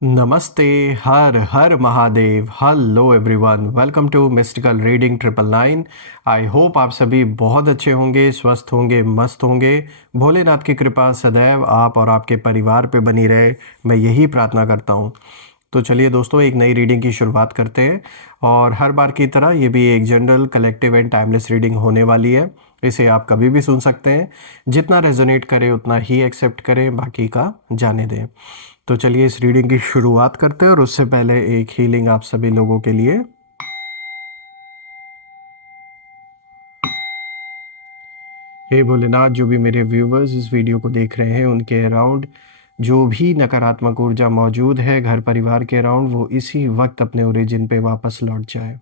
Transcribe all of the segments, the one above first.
नमस्ते। हर हर Mahadev. Hello everyone, welcome to mystical reading 999। I hope आप सभी बहुत अच्छे होंगे, स्वस्थ होंगे, मस्त होंगे। भोलेनाथ की कृपा सदैव आप और आपके परिवार पे बनी रहे, मैं यही प्रार्थना करता हूँ। तो चलिए दोस्तों, एक नई रीडिंग की शुरुआत करते हैं। और हर बार की तरह ये भी एक general, collective and timeless reading होने वाली है। इसे आप कभी भी सुन सकते हैं। जितना रेजोनेट करे उतना ही एक्सेप्ट करें, बाकी का जाने दें। तो चलिए इस रीडिंग की शुरुआत करते हैं, और उससे पहले एक हीलिंग आप सभी लोगों के लिए। हे भोलेनाथ, जो भी मेरे व्यूवर्स इस वीडियो को देख रहे हैं उनके अराउंड जो भी नकारात्मक ऊर्जा मौजूद है घर परिवार के अराउंड, वो इसी वक्त अपने ओरिजिन पे वापस लौट जाए।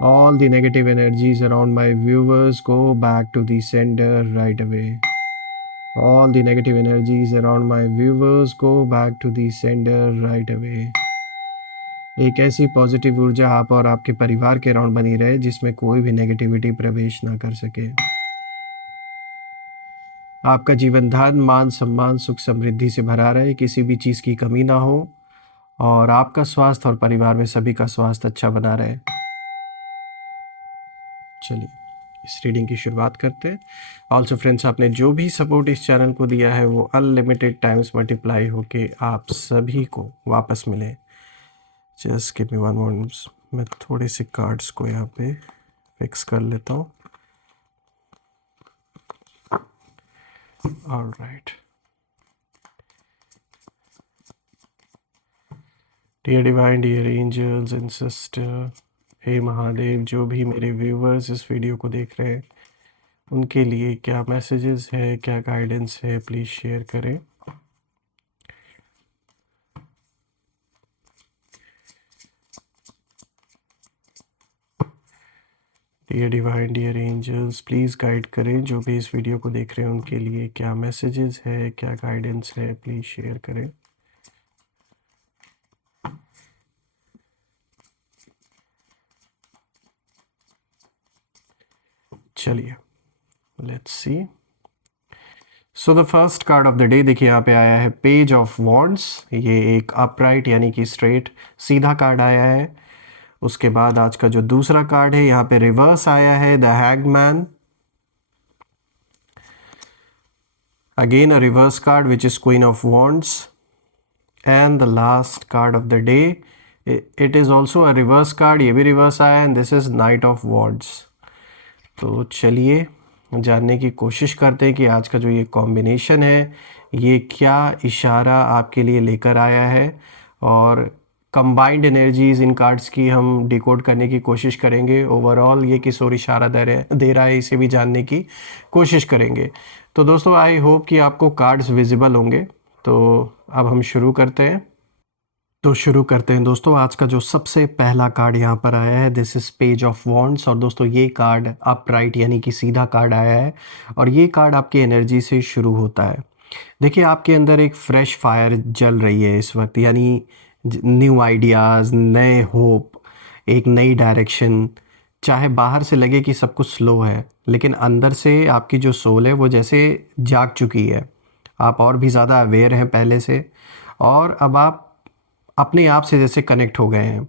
All the negative energies around my viewers go back to the sender right away. All the negative energies around my viewers go back to the sender right away. एक ऐसी पॉजिटिव ऊर्जा आप और आपके परिवार के अराउंड बनी रहे जिसमें कोई भी नेगेटिविटी प्रवेश ना कर सके। आपका जीवन धन, मान, सम्मान, सुख, समृद्धि से भरा रहे, किसी भी चीज़ की कमी ना हो, और आपका स्वास्थ्य और परिवार में सभी का स्वास्थ्य अच्छा बना रहे। चलिए इस रीडिंग की शुरुआत करते हैं। ऑल्सो फ्रेंड्स, आपने जो भी सपोर्ट इस चैनल को दिया है वो अनलिमिटेड टाइम्स मल्टीप्लाई होके आप सभी को वापस मिले। Just give me one moment, मैं थोड़े से कार्ड्स को यहाँ पे फिक्स कर लेता हूँ। All right, dear divine, dear angels and sister, हे महादेव, जो भी मेरे व्यूवर्स इस वीडियो को देख रहे हैं उनके लिए क्या मैसेजेस है, क्या गाइडेंस है, प्लीज़ शेयर करें। Dear divine, dear angels, please guide करें जो भी इस वीडियो को देख रहे हैं उनके लिए क्या मैसेजेस है, क्या गाइडेंस है, प्लीज़ शेयर करें। चलिए let's see. So the first card of the day, देखिए यहाँ पे आया है पेज ऑफ वॉन्ड्स। ये एक अपराइट यानी कि स्ट्रेट सीधा कार्ड आया है। उसके बाद आज का जो दूसरा कार्ड है यहाँ पे रिवर्स आया है, the hangman. Again a reverse card which is queen of wands. And the last card of the day, it is also a reverse card, ये भी रिवर्स आया है, and this is night of wands. तो चलिए जानने की कोशिश करते हैं कि आज का जो ये कॉम्बिनेशन है ये क्या इशारा आपके लिए लेकर आया है, और कंबाइंड एनर्जीज इन कार्ड्स की हम डिकोड करने की कोशिश करेंगे। ओवरऑल ये किस ओर इशारा दे रहा है इसे भी जानने की कोशिश करेंगे। तो दोस्तों, आई होप कि आपको कार्ड्स विजिबल होंगे। तो अब हम शुरू करते हैं। तो शुरू करते हैं दोस्तों। आज का जो सबसे पहला कार्ड यहाँ पर आया है, this is page of wands. और दोस्तों ये कार्ड अपराइट यानी कि सीधा कार्ड आया है, और ये कार्ड आपकी एनर्जी से शुरू होता है। देखिए आपके अंदर एक फ्रेश फायर जल रही है इस वक्त, यानी न्यू आइडियाज़, नए होप, एक नई डायरेक्शन। चाहे बाहर से लगे कि सब कुछ स्लो है, लेकिन अंदर से आपकी जो सोल है वो जैसे जाग चुकी है। आप और भी ज़्यादा अवेयर हैं पहले से, और अब आप अपने आप से जैसे कनेक्ट हो गए हैं।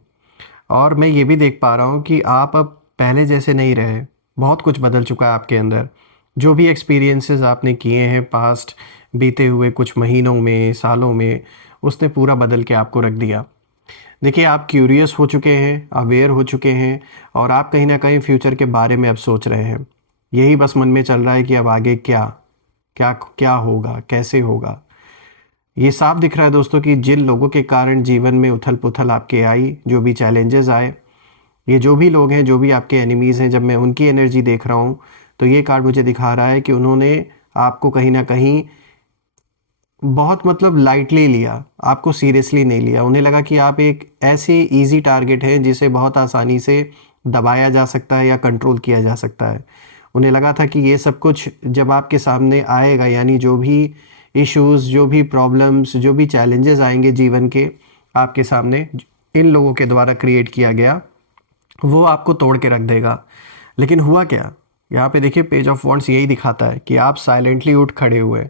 और मैं ये भी देख पा रहा हूँ कि आप अब पहले जैसे नहीं रहे, बहुत कुछ बदल चुका है आपके अंदर। जो भी एक्सपीरियंसेस आपने किए हैं पास्ट बीते हुए कुछ महीनों में, सालों में, उसने पूरा बदल के आपको रख दिया। देखिए आप क्यूरियस हो चुके हैं, अवेयर हो चुके हैं, और आप कहीं ना कहीं फ्यूचर के बारे में अब सोच रहे हैं। यही बस मन में चल रहा है कि अब आगे क्या क्या क्या होगा, कैसे होगा। ये साफ दिख रहा है दोस्तों कि जिन लोगों के कारण जीवन में उथल पुथल आपके आई, जो भी चैलेंजेस आए, ये जो भी लोग हैं, जो भी आपके एनिमीज़ हैं, जब मैं उनकी एनर्जी देख रहा हूँ तो ये कार्ड मुझे दिखा रहा है कि उन्होंने आपको कहीं ना कहीं बहुत मतलब लाइटली लिया, आपको सीरियसली नहीं लिया। उन्हें लगा कि आप एक ऐसे इजी टारगेट हैं जिसे बहुत आसानी से दबाया जा सकता है या कंट्रोल किया जा सकता है। उन्हें लगा था कि ये सब कुछ जब आपके सामने आएगा, यानी जो भी इश्यूज़, जो भी प्रॉब्लम्स, जो भी चैलेंजेस आएंगे जीवन के आपके सामने, इन लोगों के द्वारा क्रिएट किया गया, वो आपको तोड़ के रख देगा। लेकिन हुआ क्या? यहाँ पे देखिए पेज ऑफ वॉन्ड्स यही दिखाता है कि आप साइलेंटली उठ खड़े हुए।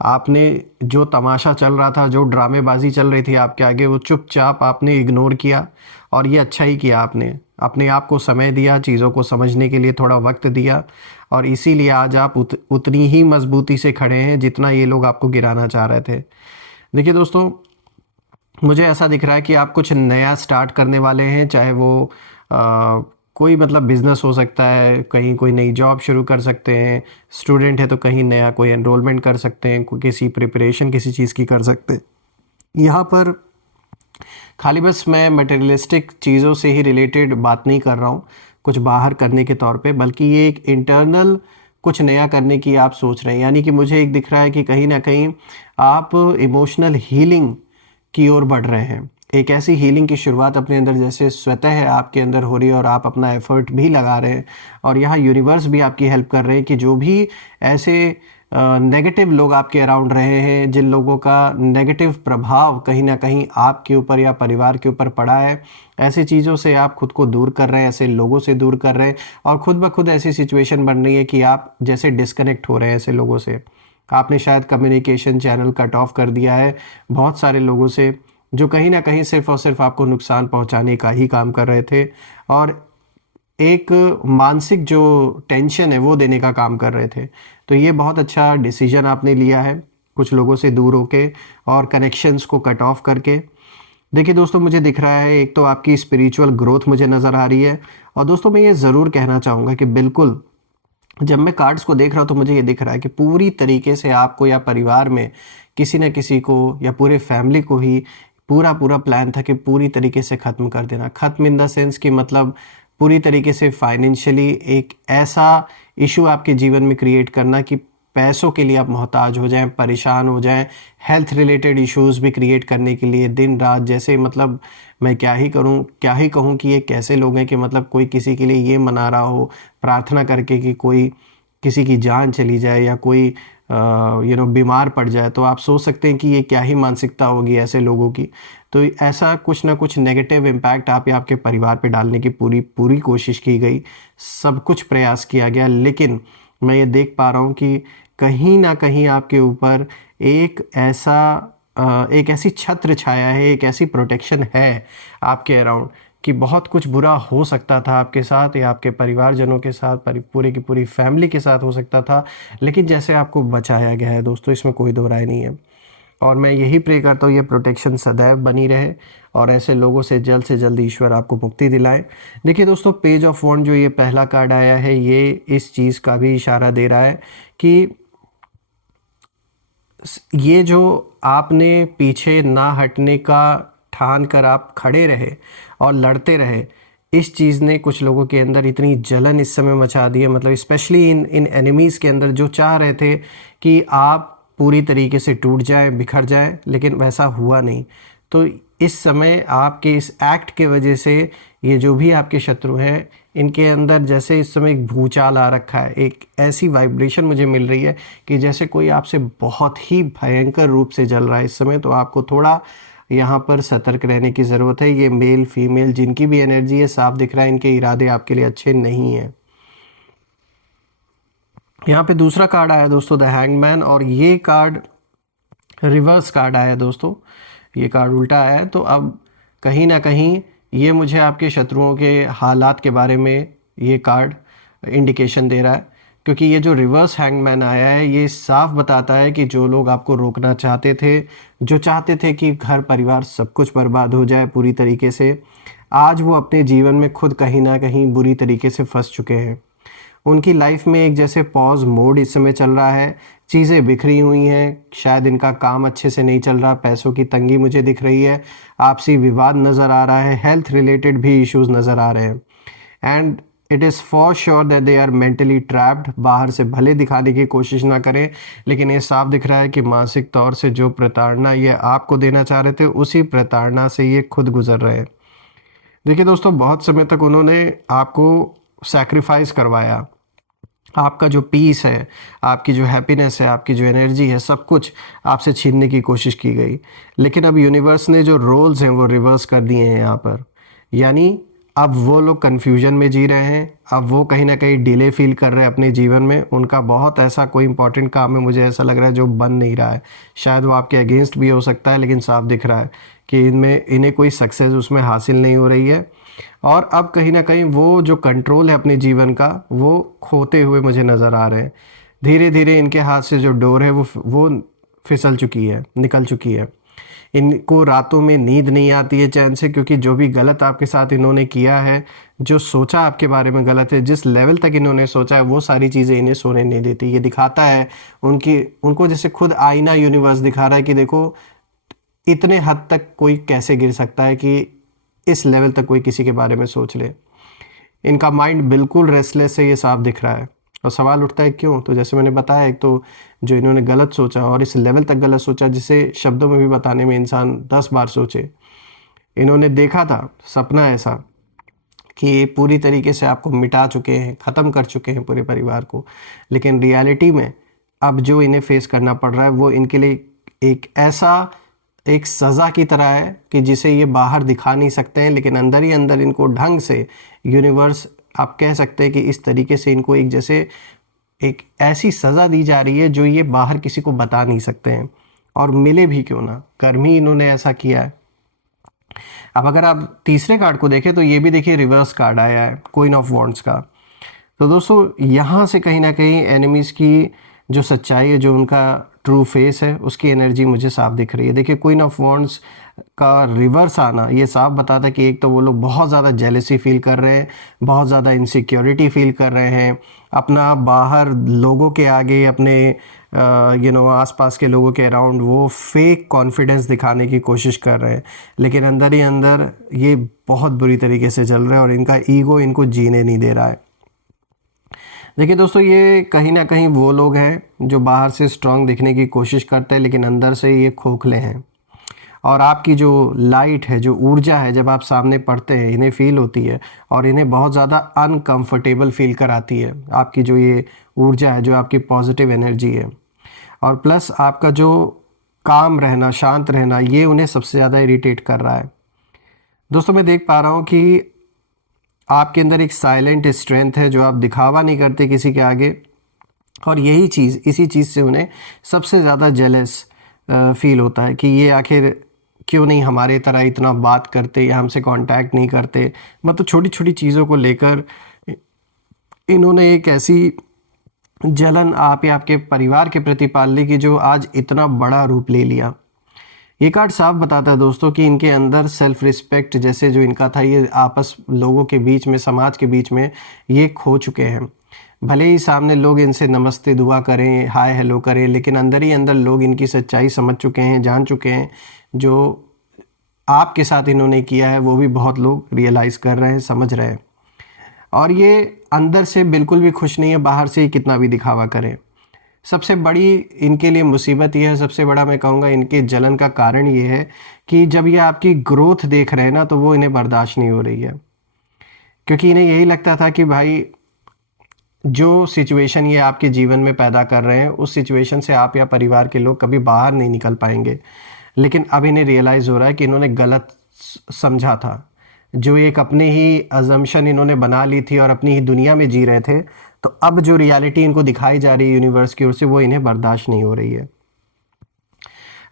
आपने जो तमाशा चल रहा था, जो ड्रामेबाजी चल रही थी आपके आगे, वो चुपचाप आपने इग्नोर किया और ये अच्छा ही किया आपने। अपने आप को समय दिया, चीज़ों को समझने के लिए थोड़ा वक्त दिया और इसीलिए आज आप उतनी ही मजबूती से खड़े हैं जितना ये लोग आपको गिराना चाह रहे थे। देखिए दोस्तों, मुझे ऐसा दिख रहा है कि आप कुछ नया स्टार्ट करने वाले हैं, चाहे वो कोई मतलब बिज़नेस हो सकता है, कहीं कोई नई जॉब शुरू कर सकते हैं, स्टूडेंट है तो कहीं नया कोई एनरोलमेंट कर सकते हैं, कोई किसी प्रिपरेशन किसी चीज़ की कर सकते हैं। यहाँ पर खाली बस मैं मटेरियलिस्टिक चीज़ों से ही रिलेटेड बात नहीं कर रहा हूँ कुछ बाहर करने के तौर पे, बल्कि ये एक इंटरनल कुछ नया करने की आप सोच रहे हैं। यानी कि मुझे एक दिख रहा है कि कहीं ना कहीं आप इमोशनल हीलिंग की ओर बढ़ रहे हैं। एक ऐसी हीलिंग की शुरुआत अपने अंदर जैसे स्वतः है आपके अंदर हो रही है और आप अपना एफर्ट भी लगा रहे हैं और यहाँ यूनिवर्स भी आपकी हेल्प कर रहे हैं कि जो भी ऐसे नेगेटिव लोग आपके अराउंड रहे हैं, जिन लोगों का नेगेटिव प्रभाव कहीं ना कहीं आपके ऊपर या परिवार के ऊपर पड़ा है, ऐसी चीज़ों से आप खुद को दूर कर रहे हैं, ऐसे लोगों से दूर कर रहे हैं और खुद ब खुद ऐसी सिचुएशन बन रही है कि आप जैसे डिस्कनेक्ट हो रहे हैं ऐसे लोगों से। आपने शायद कम्युनिकेशन चैनल कट ऑफ कर दिया है बहुत सारे लोगों से, जो कहीं ना कहीं सिर्फ और सिर्फ आपको नुकसान पहुंचाने का ही काम कर रहे थे और एक मानसिक जो टेंशन है वो देने का काम कर रहे थे। तो ये बहुत अच्छा डिसीजन आपने लिया है, कुछ लोगों से दूर होके और कनेक्शंस को कट ऑफ करके। देखिए दोस्तों, मुझे दिख रहा है एक तो आपकी स्पिरिचुअल ग्रोथ मुझे नज़र आ रही है और दोस्तों मैं ये ज़रूर कहना चाहूँगा कि बिल्कुल जब मैं कार्ड्स को देख रहा हूँ तो मुझे ये दिख रहा है कि पूरी तरीके से आपको या परिवार में किसी न किसी को या पूरे फैमिली को ही पूरा पूरा प्लान था कि पूरी तरीके से ख़त्म कर देना। ख़त्म इन द सेंस कि मतलब पूरी तरीके से फाइनेंशियली एक ऐसा इशू आपके जीवन में क्रिएट करना कि पैसों के लिए आप मोहताज हो जाएं, परेशान हो जाएं, हेल्थ रिलेटेड इश्यूज़ भी क्रिएट करने के लिए दिन रात जैसे मतलब मैं क्या ही करूं, क्या ही कहूं कि ये कैसे लोग हैं कि मतलब कोई किसी के लिए ये मना रहा हो प्रार्थना करके कि कोई किसी की जान चली जाए या कोई बीमार पड़ जाए, तो आप सोच सकते हैं कि ये क्या ही मानसिकता होगी ऐसे लोगों की। तो ऐसा कुछ ना कुछ नेगेटिव इम्पैक्ट आप या आपके परिवार पे डालने की पूरी पूरी कोशिश की गई, सब कुछ प्रयास किया गया, लेकिन मैं ये देख पा रहा हूँ कि कहीं ना कहीं आपके ऊपर एक ऐसी छत्र छाया है, एक ऐसी प्रोटेक्शन है आपके अराउंड कि बहुत कुछ बुरा हो सकता था आपके साथ या आपके परिवारजनों के साथ, पूरे की पूरी फैमिली के साथ हो सकता था, लेकिन जैसे आपको बचाया गया है दोस्तों, इसमें कोई दो राय नहीं है। और मैं यही प्रे करता हूँ ये प्रोटेक्शन सदैव बनी रहे और ऐसे लोगों से जल्द ईश्वर आपको मुक्ति दिलाएं। देखिए दोस्तों, पेज ऑफ वॉन्ड जो ये पहला कार्ड आया है, ये इस चीज़ का भी इशारा दे रहा है कि ये जो आपने पीछे ना हटने का ठान कर आप खड़े रहे और लड़ते रहे, इस चीज़ ने कुछ लोगों के अंदर इतनी जलन इस समय मचा दी है, मतलब स्पेशली इन एनिमीज़ के अंदर जो चाह रहे थे कि आप पूरी तरीके से टूट जाएं, बिखर जाएं, लेकिन वैसा हुआ नहीं। तो इस समय आपके इस एक्ट के वजह से ये जो भी आपके शत्रु हैं, इनके अंदर जैसे इस समय एक भूचाल आ रखा है, एक ऐसी वाइब्रेशन मुझे मिल रही है कि जैसे कोई आपसे बहुत ही भयंकर रूप से जल रहा है इस समय। तो आपको थोड़ा यहाँ पर सतर्क रहने की ज़रूरत है। ये मेल फीमेल जिनकी भी एनर्जी है, साफ दिख रहा है इनके इरादे आपके लिए अच्छे नहीं हैं। यहाँ पे दूसरा कार्ड आया दोस्तों, द हैंगमैन, और ये कार्ड रिवर्स कार्ड आया दोस्तों, ये कार्ड उल्टा आया है। तो अब कहीं ना कहीं ये मुझे आपके शत्रुओं के हालात के बारे में ये कार्ड इंडिकेशन दे रहा है, क्योंकि ये जो रिवर्स हैंगमैन आया है ये साफ बताता है कि जो लोग आपको रोकना चाहते थे, जो चाहते थे कि घर परिवार सब कुछ बर्बाद हो जाए पूरी तरीके से, आज वो अपने जीवन में खुद कहीं ना कहीं बुरी तरीके से फंस चुके हैं। उनकी लाइफ में एक जैसे पॉज मोड इस समय चल रहा है, चीज़ें बिखरी हुई हैं, शायद इनका काम अच्छे से नहीं चल रहा, पैसों की तंगी मुझे दिख रही है, आपसी विवाद नज़र आ रहा है, हेल्थ रिलेटेड भी इश्यूज़ नज़र आ रहे हैं, and it is for sure that they are mentally trapped. बाहर से भले दिखाने की कोशिश ना करें, लेकिन ये साफ दिख रहा है कि मानसिक तौर से जो प्रताड़ना ये आपको देना चाह रहे थे, उसी प्रताड़ना से ये खुद गुजर रहे हैं। देखिए दोस्तों, बहुत समय तक उन्होंने आपको सैक्रिफाइस करवाया, आपका जो पीस है, आपकी जो हैप्पीनेस है, आपकी जो एनर्जी है, सब कुछ आपसे छीनने की कोशिश की गई, लेकिन अब यूनिवर्स ने जो रोल्स हैं वो रिवर्स कर दिए हैं यहाँ पर। यानी अब वो लोग कन्फ्यूजन में जी रहे हैं, अब वो कहीं ना कहीं डिले फील कर रहे हैं अपने जीवन में। उनका बहुत ऐसा कोई इंपॉर्टेंट काम है, मुझे ऐसा लग रहा है, जो बन नहीं रहा है। शायद वो आपके अगेंस्ट भी हो सकता है, लेकिन साफ दिख रहा है कि इन्हें कोई सक्सेस उसमें हासिल नहीं हो रही है। और अब कहीं ना कहीं वो जो कंट्रोल है अपने जीवन का, वो खोते हुए मुझे नज़र आ रहे हैं। धीरे धीरे इनके हाथ से जो डोर है वो फिसल चुकी है, निकल चुकी है। इनको रातों में नींद नहीं आती है चैन से, क्योंकि जो भी गलत आपके साथ इन्होंने किया है, जो सोचा आपके बारे में गलत है, जिस लेवल तक इन्होंने सोचा है, वो सारी चीज़ें इन्हें सोने नहीं देती। ये दिखाता है उनको जैसे खुद आईना यूनिवर्स दिखा रहा है कि देखो इतने हद तक कोई कैसे गिर सकता है कि इस लेवल तक कोई किसी के बारे में सोच ले। इनका माइंड बिल्कुल रेस्टलेस है, ये साफ दिख रहा है। और सवाल उठता है क्यों? तो जैसे मैंने बताया, एक तो जो इन्होंने गलत सोचा और इस लेवल तक गलत सोचा जिसे शब्दों में भी बताने में इंसान 10 बार सोचे। इन्होंने देखा था सपना ऐसा कि ये पूरी तरीके से आपको मिटा चुके हैं, ख़त्म कर चुके हैं पूरे परिवार को। लेकिन रियलिटी में अब जो इन्हें फेस करना पड़ रहा है, वो इनके लिए एक सज़ा की तरह है कि जिसे ये बाहर दिखा नहीं सकते हैं, लेकिन अंदर ही अंदर इनको ढंग से यूनिवर्स, आप कह सकते हैं कि इस तरीके से इनको एक ऐसी सज़ा दी जा रही है जो ये बाहर किसी को बता नहीं सकते हैं, और मिले भी क्यों ना, कर्म ही इन्होंने ऐसा किया है। अब अगर आप तीसरे कार्ड को देखें तो ये भी देखिए रिवर्स कार्ड आया है, क्वीन ऑफ वॉन्ड्स का। तो दोस्तों यहाँ से कहीं ना कहीं एनिमीज़ की जो सच्चाई है, जो उनका ट्रू फेस है, उसकी एनर्जी मुझे साफ दिख रही है। देखिए क्वीन ऑफ वॉन्ड्स का रिवर्स आना ये साफ बताता है कि एक तो वो लोग बहुत ज़्यादा जेलसी फील कर रहे हैं, बहुत ज़्यादा इनसिक्योरिटी फील कर रहे हैं, अपना बाहर लोगों के आगे, अपने आसपास के लोगों के अराउंड वो फेक कॉन्फिडेंस दिखाने की कोशिश कर रहे हैं, लेकिन अंदर ही अंदर ये बहुत बुरी तरीके से चल रहे हैं और इनका ईगो इनको जीने नहीं दे रहा है। देखिए दोस्तों, ये कहीं ना कहीं वो लोग हैं जो बाहर से स्ट्रांग दिखने की कोशिश करते हैं, लेकिन अंदर से ये खोखले हैं। और आपकी जो लाइट है, जो ऊर्जा है, जब आप सामने पढ़ते हैं इन्हें फील होती है और इन्हें बहुत ज़्यादा अनकंफर्टेबल फील कराती है। आपकी जो ये ऊर्जा है, जो आपकी पॉजिटिव एनर्जी है, और प्लस आपका जो काम रहना, शांत रहना, ये उन्हें सबसे ज़्यादा इरिटेट कर रहा है। दोस्तों मैं देख पा रहा हूँ कि आपके अंदर एक साइलेंट स्ट्रेंथ है जो आप दिखावा नहीं करते किसी के आगे, और इसी चीज़ से उन्हें सबसे ज़्यादा जेलस फील होता है कि ये आखिर क्यों नहीं हमारे तरह इतना बात करते या हमसे कांटेक्ट नहीं करते। मतलब छोटी छोटी चीज़ों को लेकर इन्होंने एक ऐसी जलन आप या आपके परिवार के प्रति पाल ली कि जो आज इतना बड़ा रूप ले लिया। ये कार्ड साफ बताता है दोस्तों कि इनके अंदर सेल्फ रिस्पेक्ट जैसे जो इनका था, ये आपस लोगों के बीच में, समाज के बीच में ये खो चुके हैं। भले ही सामने लोग इनसे नमस्ते दुआ करें, हाय हेलो करें, लेकिन अंदर ही अंदर लोग इनकी सच्चाई समझ चुके हैं, जान चुके हैं। जो आपके साथ इन्होंने किया है वो भी बहुत लोग रियलाइज़ कर रहे हैं, समझ रहे हैं। और ये अंदर से बिल्कुल भी खुश नहीं है, बाहर से ही कितना भी दिखावा करें। सबसे बड़ी इनके लिए मुसीबत ये है, सबसे बड़ा मैं कहूँगा इनके जलन का कारण ये है कि जब ये आपकी ग्रोथ देख रहे हैं ना, तो वो इन्हें बर्दाश्त नहीं हो रही है। क्योंकि इन्हें यही लगता था कि भाई जो सिचुएशन ये आपके जीवन में पैदा कर रहे हैं, उस सिचुएशन से आप या परिवार के लोग कभी बाहर नहीं निकल पाएंगे। लेकिन अब इन्हें रियलाइज़ हो रहा है कि इन्होंने गलत समझा था। जो एक अपने ही अजम्पशन इन्होंने बना ली थी और अपनी ही दुनिया में जी रहे थे, तो अब जो रियलिटी इनको दिखाई जा रही है यूनिवर्स की ओर से, वो इन्हें बर्दाश्त नहीं हो रही है।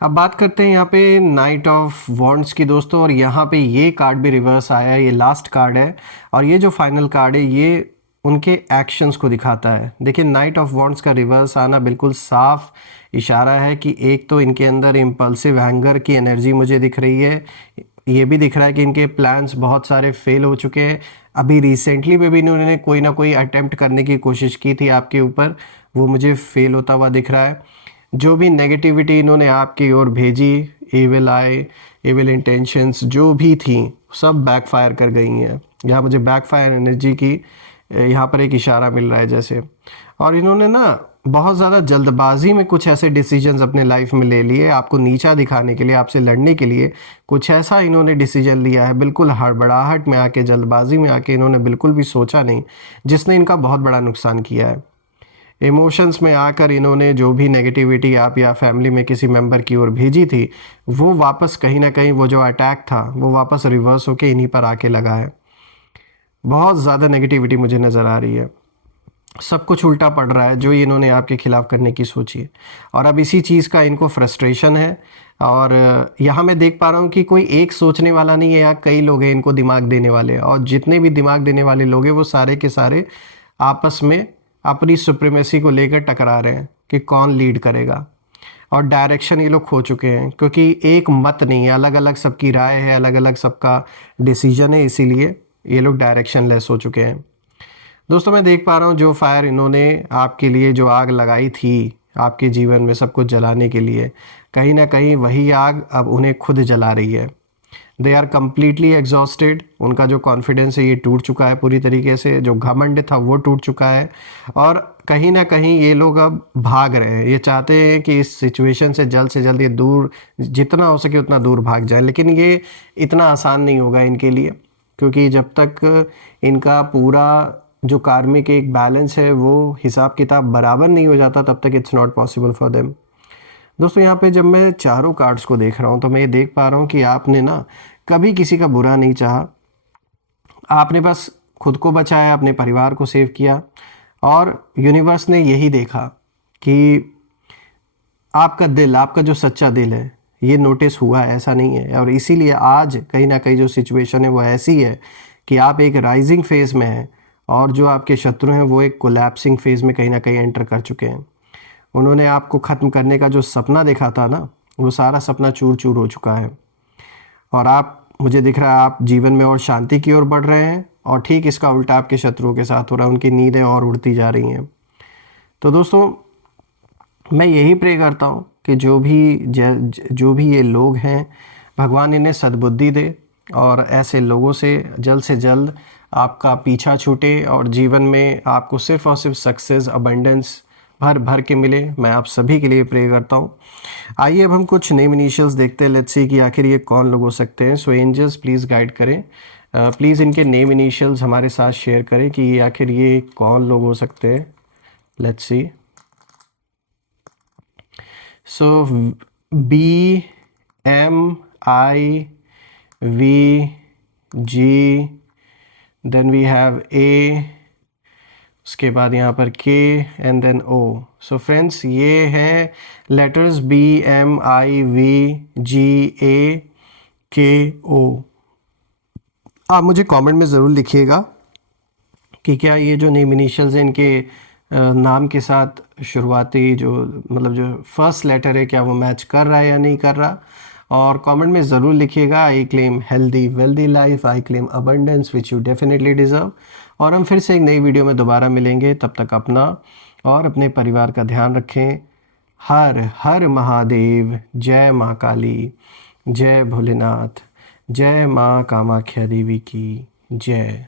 अब बात करते हैं यहाँ पे नाइट ऑफ वॉन्ड्स की दोस्तों, और यहाँ पे ये कार्ड भी रिवर्स आया है, ये लास्ट कार्ड है, और ये जो फाइनल कार्ड है ये उनके एक्शंस को दिखाता है। देखिए नाइट ऑफ वॉन्ड्स का रिवर्स आना बिल्कुल साफ इशारा है कि एक तो इनके अंदर इम्पल्सिव एंगर की एनर्जी मुझे दिख रही है। ये भी दिख रहा है कि इनके प्लान्स बहुत सारे फेल हो चुके हैं। अभी रिसेंटली में भी इन्होंने कोई ना कोई अटेम्प्ट करने की कोशिश की थी आपके ऊपर, वो मुझे फेल होता हुआ दिख रहा है। जो भी नेगेटिविटी इन्होंने आपकी ओर भेजी, एविल आई, एविल इंटेंशंस जो भी थी, सब बैकफायर कर गई हैं। यहाँ मुझे बैकफायर एनर्जी की यहाँ पर एक इशारा मिल रहा है जैसे। और इन्होंने ना बहुत ज़्यादा जल्दबाजी में कुछ ऐसे डिसीजंस अपने लाइफ में ले लिए, आपको नीचा दिखाने के लिए, आपसे लड़ने के लिए। कुछ ऐसा इन्होंने डिसीजन लिया है, बिल्कुल हड़बड़ाहट में आके, जल्दबाजी में आके, इन्होंने बिल्कुल भी सोचा नहीं, जिसने इनका बहुत बड़ा नुकसान किया है। इमोशंस में आकर इन्होंने जो भी नेगेटिविटी आप या फैमिली में किसी मेंबर की ओर भेजी थी, वो वापस कहीं ना कहीं वो जो अटैक था वो वापस रिवर्स होके इन्हीं पर आके लगा है। बहुत ज़्यादा नेगेटिविटी मुझे नज़र आ रही है, सब कुछ उल्टा पड़ रहा है जो इन्होंने आपके खिलाफ़ करने की सोची है। और अब इसी चीज़ का इनको फ्रस्ट्रेशन है। और यहाँ मैं देख पा रहा हूँ कि कोई एक सोचने वाला नहीं है, यहाँ कई लोग हैं इनको दिमाग देने वाले, और जितने भी दिमाग देने वाले लोग हैं वो सारे के सारे आपस में अपनी सुप्रीमेसी को लेकर टकरा रहे हैं कि कौन लीड करेगा। और डायरेक्शन ये लोग खो चुके हैं, क्योंकि एक मत नहीं है, अलग अलग सबकी राय है, अलग अलग सबका डिसीजन है, इसीलिए ये लोग डायरेक्शन लेस हो चुके हैं। दोस्तों मैं देख पा रहा हूँ जो फायर इन्होंने आपके लिए जो आग लगाई थी आपके जीवन में सब कुछ जलाने के लिए, कहीं ना कहीं वही आग अब उन्हें खुद जला रही है। दे आर कम्प्लीटली एग्जॉस्टेड, उनका जो कॉन्फिडेंस है ये टूट चुका है पूरी तरीके से, जो घमंड था वो टूट चुका है। और कहीं ना कहीं ये लोग अब भाग रहे हैं, ये चाहते हैं कि इस सिचुएशन से जल्द ये दूर, जितना हो सके उतना दूर भाग जाए। लेकिन ये इतना आसान नहीं होगा इनके लिए, क्योंकि जब तक इनका पूरा जो कार्मिक एक बैलेंस है वो हिसाब किताब बराबर नहीं हो जाता तब तक it's not possible for them. दोस्तों यहाँ पे जब मैं चारों कार्ड्स को देख रहा हूँ तो मैं ये देख पा रहा हूँ कि आपने ना कभी किसी का बुरा नहीं चाहा, आपने बस खुद को बचाया, अपने परिवार को सेव किया, और यूनिवर्स ने यही देखा कि आपका दिल, आपका जो सच्चा दिल है ये नोटिस हुआ है, ऐसा नहीं है। और इसीलिए आज कहीं ना कहीं जो सिचुएशन है वो ऐसी है कि आप एक राइजिंग फेज़ में हैं, और जो आपके शत्रु हैं वो एक कोलैप्सिंग फेज़ में कहीं ना कहीं एंटर कर चुके हैं। उन्होंने आपको ख़त्म करने का जो सपना देखा था ना, वो सारा सपना चूर चूर हो चुका है। और आप, मुझे दिख रहा है आप जीवन में और शांति की ओर बढ़ रहे हैं, और ठीक इसका उल्टा आपके शत्रुओं के साथ हो रहा है, उनकी नींदें और उड़ती जा रही हैं। तो दोस्तों मैं यही प्रे करता हूँ कि जो भी ये लोग हैं, भगवान इन्हें सद्बुद्धि दे, और ऐसे लोगों से जल्द आपका पीछा छूटे, और जीवन में आपको सिर्फ़ और सिर्फ सक्सेस, अबंडेंस भर भर के मिले। मैं आप सभी के लिए प्रे करता हूँ। आइए अब हम कुछ नेम इनिशियल्स देखते हैं, लेट्स सी कि आखिर ये कौन लोग हो सकते हैं। सो एंजल्स प्लीज़ गाइड करें, प्लीज़ इनके नेम इनिशियल्स हमारे साथ शेयर करें कि आखिर ये कौन लोग हो सकते हैं। Let's see. So B M I V G, then we have A, उसके बाद यहाँ पर K and then O. So friends ये हैं letters B M I V G A K O। आप मुझे कमेंट में ज़रूर लिखिएगा कि क्या ये जो नेम इनिशियल्स हैं इनके नाम के साथ शुरुआती जो मतलब जो फर्स्ट लेटर है क्या वो मैच कर रहा है या नहीं कर रहा। और कमेंट में ज़रूर लिखिएगा I claim healthy wealthy life, I claim abundance which you definitely deserve. और हम फिर से एक नई वीडियो में दोबारा मिलेंगे, तब तक अपना और अपने परिवार का ध्यान रखें। हर हर महादेव, जय माँ काली, जय भोलेनाथ, जय माँ कामाख्या देवी की जय।